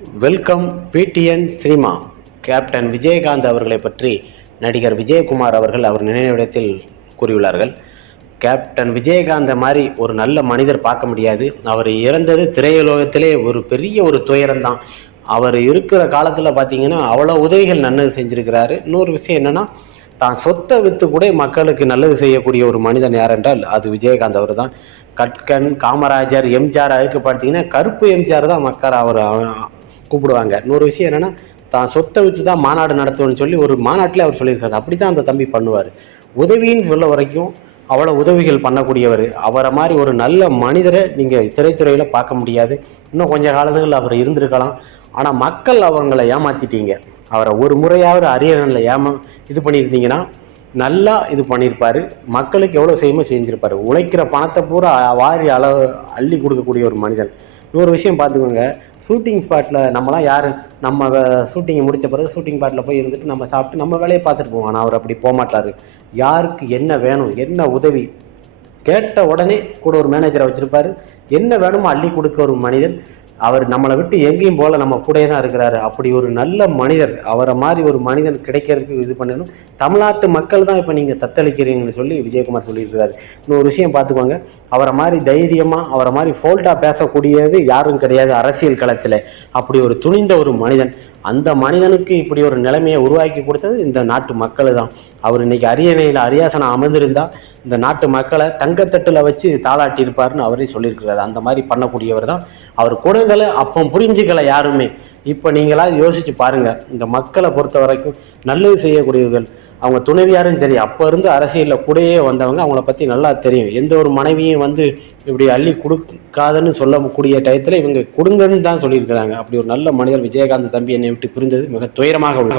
Welcome PTN cinema captain Vijayakanth அவர்களை பற்றி நடிகர் விஜயகுமார் அவர்கள் அவர் நினைவிடத்தில் கூறியுள்ளார்கள். கேப்டன் விஜயகாந்த மாதிரி ஒரு நல்ல மனிதர் பார்க்க முடியாது. அவர் இறந்தது திரையுலகத்திலே ஒரு பெரிய ஒரு துயரம்தான். அவர் இருக்கிற காலத்தில் பார்த்தீங்கன்னா அவ்வளோ உதவிகள் நல்லது செஞ்சுருக்கிறாரு. இன்னொரு விஷயம் என்னென்னா தான் சொத்தை விற்று கூட மக்களுக்கு நல்லது செய்யக்கூடிய ஒரு மனிதன் யார் என்றால் அது விஜயகாந்த் அவர் தான் கட்கன் காமராஜர் எம்ஜிஆர் அதுக்கு பார்த்தீங்கன்னா கருப்பு எம்ஜிஆர் தான் மக்கள் அவர் கூப்பிடுவாங்க. இன்னொரு விஷயம் என்னென்னா தான் சொத்தை வச்சு தான் மாநாடு நடத்துவோம்னு சொல்லி ஒரு மாநாட்டில் அவர் சொல்லியிருக்காரு. அப்படி தான் அந்த தம்பி பண்ணுவார். உதவின்னு சொல்ல வரைக்கும் அவ்வளோ உதவிகள் பண்ணக்கூடியவர். அவரை மாதிரி ஒரு நல்ல மனிதரை நீங்கள் திரைத்துறையில் பார்க்க முடியாது. இன்னும் கொஞ்சம் காலங்களில் அவர் இருந்திருக்கலாம். ஆனால் மக்கள் அவங்கள ஏமாற்றிட்டீங்க அவரை ஒரு முறையாவது அரியணையில் ஏமா இது பண்ணியிருந்தீங்கன்னா நல்லா இது பண்ணியிருப்பார். மக்களுக்கு எவ்வளோ செய்யுமோ செஞ்சுருப்பார். உழைக்கிற பணத்தை பூரா வாரி அளவு அள்ளி கொடுக்கக்கூடிய ஒரு மனிதன். இன்னொரு விஷயம் பார்த்துக்கோங்க. ஷூட்டிங் ஸ்பாட்டில் நம்மலாம் யார் நம்ம ஷூட்டிங் முடித்த பிறகு ஷூட்டிங் ஸ்பாட்டில் போய் இருந்துட்டு நம்ம சாப்பிட்டு நம்ம வேலையை பார்த்துட்டு போவோம். ஆனால் அவர் அப்படி போகமாட்டார் யாருக்கு என்ன வேணும் என்ன உதவி? கேட்ட உடனே கூட ஒரு மேனேஜரை வச்சுருப்பாரு. என்ன வேணுமோ அள்ளி கொடுக்க ஒரு மனிதன். அவர் நம்மளை விட்டு எங்கேயும் போல நம்ம கூடயே தான் இருக்கிறாரு. அப்படி ஒரு நல்ல மனிதர் அவரை மாதிரி ஒரு மனிதன் கிடைக்கிறதுக்கு இது பண்ணணும். தமிழ்நாட்டு மக்கள் தான் இப்போ நீங்கள் தத்தளிக்கிறீங்கன்னு சொல்லி விஜயகுமார் சொல்லியிருக்கிறாரு. இன்னொரு விஷயம் பார்த்துக்கோங்க. அவரை மாதிரி தைரியமாக அவரை மாதிரி ஃபோல்டாக பேசக்கூடியது யாரும் கிடையாது அரசியல் களத்தில். அப்படி ஒரு துணிந்த ஒரு மனிதன் அந்த மனிதனுக்கு இப்படி ஒரு நிலைமையை உருவாக்கி கொடுத்தது இந்த நாட்டு மக்கள் தான். அவர் இன்னைக்கு அரியணையில் அரியாசனம் அமர்ந்திருந்தா இந்த நாட்டு மக்களை தங்கத்தட்டில் வச்சு தாளாட்டியிருப்பார்னு அவரே சொல்லியிருக்கிறார். அந்த மாதிரி பண்ணக்கூடியவர் தான் அவர். குணங்களை அப்போ புரிஞ்சுக்கலை யாருமே. இப்போ நீங்களாக யோசித்து பாருங்கள் இந்த மக்களை பொறுத்த வரைக்கும் நல்லது செய்யக்கூடியவர்கள் அவங்க துணைவியாரும் சரி அப்போ இருந்து அரசியலில் கூடயே வந்தவங்க அவங்கள பற்றி நல்லா தெரியும். எந்த ஒரு மனைவியும் வந்து இப்படி அள்ளி கொடுக்காதுன்னு சொல்லக்கூடிய டயத்தில் இவங்க கொடுங்கன்னு தான் சொல்லியிருக்கிறாங்க. அப்படி ஒரு நல்ல மனிதர் விஜயகாந்த் தம்பி என்னை விட்டு பிரிந்தது மிக துயரமாக உள்ளது.